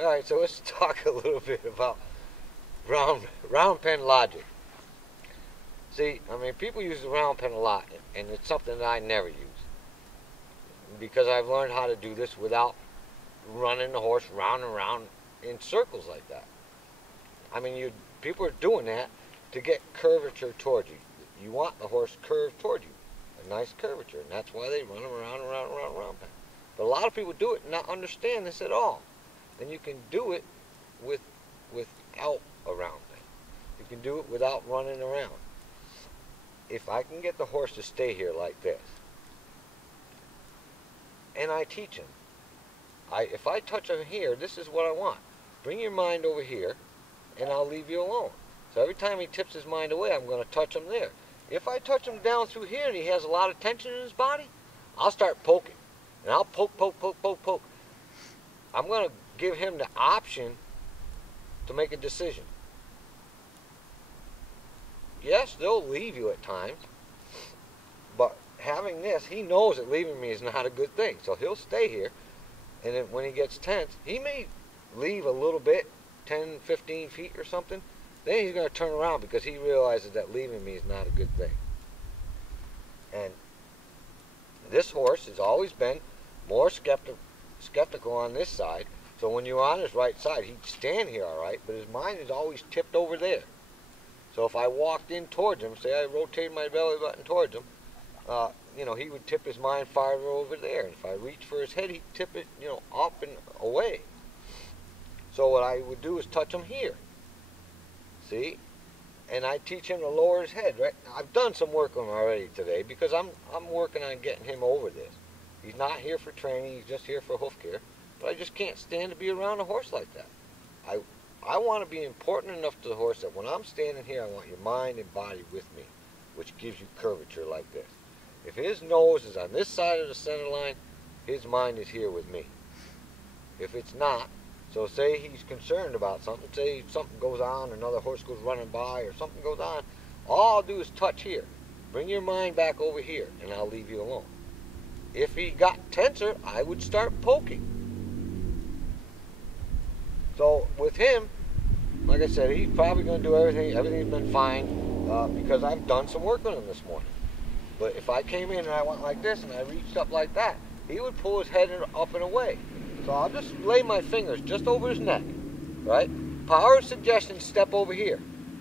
Alright, so let's talk a little bit about round pen logic. See, I mean, people use the round pen a lot, and it's something that I never use. Because I've learned how to do this without running the horse round and round in circles like that. I mean, people are doing that to get curvature towards you. You want the horse curved toward you, a nice curvature, and that's why they run them around and around and around and around. But a lot of people do it and not understand this at all. Then you can do it without a round pen. You can do it without running around. If I can get the horse to stay here like this, and I teach him, if I touch him here, this is what I want. Bring your mind over here, and I'll leave you alone. So every time he tips his mind away, I'm going to touch him there. If I touch him down through here and he has a lot of tension in his body, I'll start poking. And I'll poke, poke, poke, poke, poke. I'm going to give him the option to make a decision. Yes, they'll leave you at times, but having this, he knows that leaving me is not a good thing. So he'll stay here, and then when he gets tense, he may leave a little bit, 10, 15 feet or something. Then he's going to turn around because he realizes that leaving me is not a good thing. And this horse has always been more skeptical on this side. So when you're on his right side, he'd stand here all right, but his mind is always tipped over there. So if I walked in towards him, say I rotated my belly button towards him, he would tip his mind farther over there. And if I reached for his head, he'd tip it, up and away. So what I would do is touch him here. See? And I teach him to lower his head, right? I've done some work on him already today because I'm working on getting him over this. He's not here for training, he's just here for hoof care. But I just can't stand to be around a horse like that. I want to be important enough to the horse that when I'm standing here, I want your mind and body with me, which gives you curvature like this. If his nose is on this side of the center line, his mind is here with me. If it's not, so say he's concerned about something, say something goes on, another horse goes running by or something goes on, all I'll do is touch here. Bring your mind back over here and I'll leave you alone. If he got tenser, I would start poking. So with him, like I said, he's probably going to do everything. Everything's been fine because I've done some work on him this morning. But if I came in and I went like this and I reached up like that, he would pull his head up and away. So I'll just lay my fingers just over his neck, right? Power of suggestion, step over here.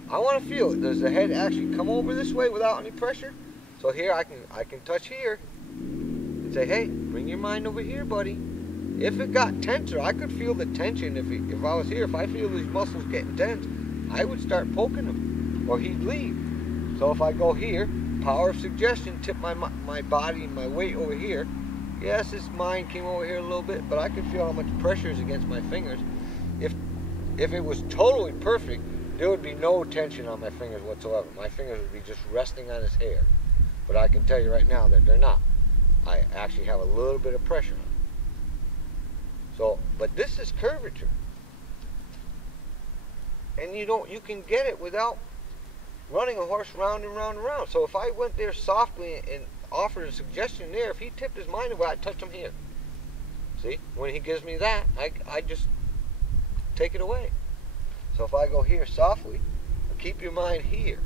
I want to feel it. Does the head actually come over this way without any pressure? So here I can touch here and say, hey, bring your mind over here, buddy. If it got tenser, I could feel the tension. If I was here, if I feel these muscles getting tense, I would start poking him, or he'd leave. So if I go here, power of suggestion, tip my body and my weight over here. Yes, his mind came over here a little bit, but I could feel how much pressure is against my fingers. If it was totally perfect, there would be no tension on my fingers whatsoever. My fingers would be just resting on his hair. But I can tell you right now that they're not. I actually have a little bit of pressure on them. So, but this is curvature. And you can get it without running a horse round and round and round. So if I went there softly and offered a suggestion there, if he tipped his mind away, I'd touch him here. See? When he gives me that, I just take it away. So if I go here softly, keep your mind here.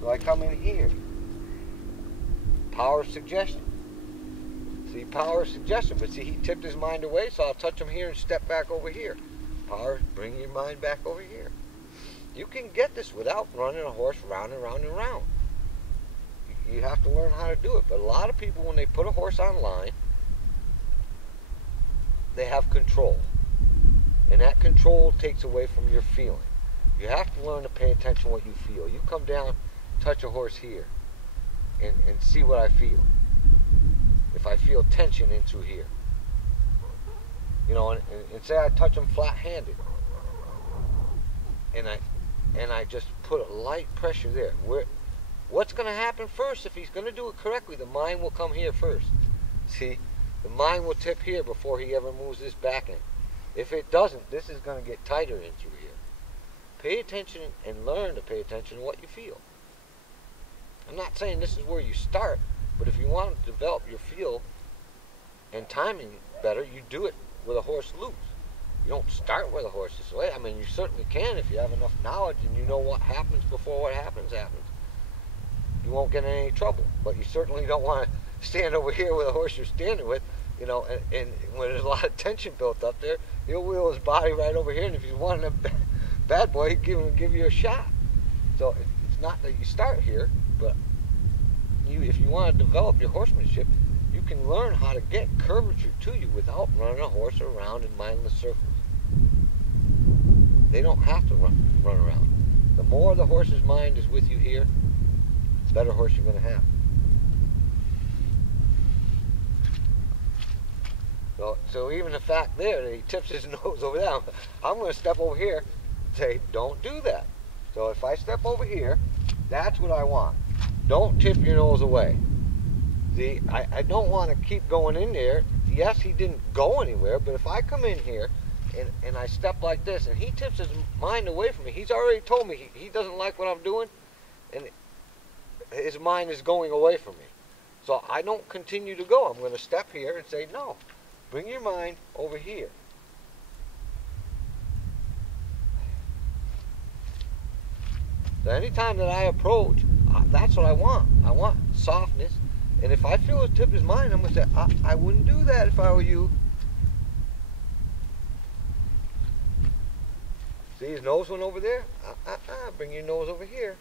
So I come in here. Power of suggestion. See, power of suggestion. But see, he tipped his mind away, so I'll touch him here and step back over here. Power, bring your mind back over here. You can get this without running a horse round and round and round. You have to learn how to do it. But a lot of people, when they put a horse on line, they have control. And that control takes away from your feeling. You have to learn to pay attention to what you feel. You come down, touch a horse here, and see what I feel. If I feel tension in through here. And say I touch him flat-handed. And I just put a light pressure there. What's going to happen first? If he's going to do it correctly, the mind will come here first. See? The mind will tip here before he ever moves this back in. If it doesn't, this is going to get tighter in through here. Pay attention and learn to pay attention to what you feel. I'm not saying this is where you start, but if you want to develop your feel and timing better, you do it with a horse loose. You don't start with a horse this way. I mean, you certainly can if you have enough knowledge and you know what happens before what happens. You won't get in any trouble. But you certainly don't want to stand over here with a horse you're standing with, and when there's a lot of tension built up there, he'll wheel his body right over here, and if he's wanting a bad boy, he'll give you a shot. So it's not that you start here, but if you want to develop your horsemanship, you can learn how to get curvature to you without running a horse around in mindless circles. They don't have to run around. The more the horse's mind is with you here, the better horse you're going to have. So even the fact there that he tips his nose over there, I'm going to step over here and say, don't do that. So if I step over here, that's what I want. Don't tip your nose away. See, I don't want to keep going in there. Yes, he didn't go anywhere, but if I come in here and I step like this and he tips his mind away from me, he's already told me he doesn't like what I'm doing, and his mind is going away from me. So I don't continue to go. I'm going to step here and say, no, bring your mind over here. So anytime that I approach, that's what I want. I want softness. And if I feel his tip his mind, I'm going to say, I wouldn't do that if I were you. See, his nose went over there? Bring your nose over here.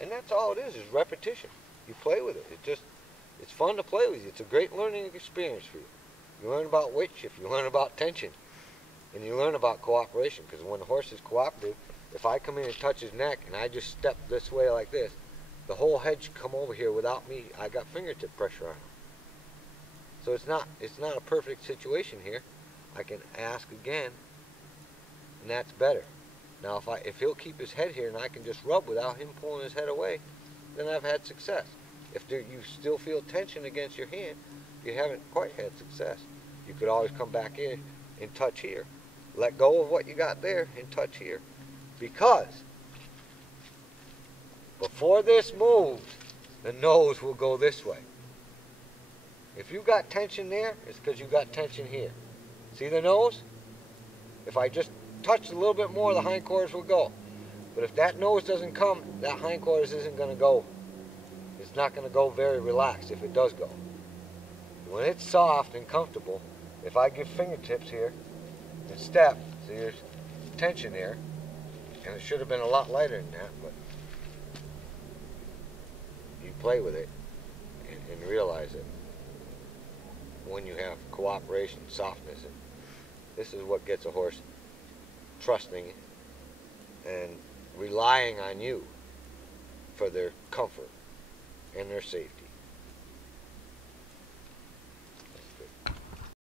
And that's all it is repetition. You play with it. It's fun to play with you. It's a great learning experience for you. You learn about weight shift, you learn about tension, and you learn about cooperation, because when the horse is cooperative, if I come in and touch his neck and I just step this way like this, the whole head should come over here without me. I got fingertip pressure on him. So it's not a perfect situation here. I can ask again, and that's better. Now if he'll keep his head here and I can just rub without him pulling his head away, then I've had success. If you still feel tension against your hand, you haven't quite had success. You could always come back in and touch here. Let go of what you got there and touch here. Because before this moves, the nose will go this way. If you got tension there, it's because you got tension here. See the nose? If I just touch a little bit more, the hindquarters will go. But if that nose doesn't come, that hindquarters isn't going to go. It's not going to go very relaxed if it does go. When it's soft and comfortable, if I give fingertips here and step, see there's tension there, and it should have been a lot lighter than that, but you play with it and realize it when you have cooperation, softness, and this is what gets a horse trusting and relying on you for their comfort and their safety.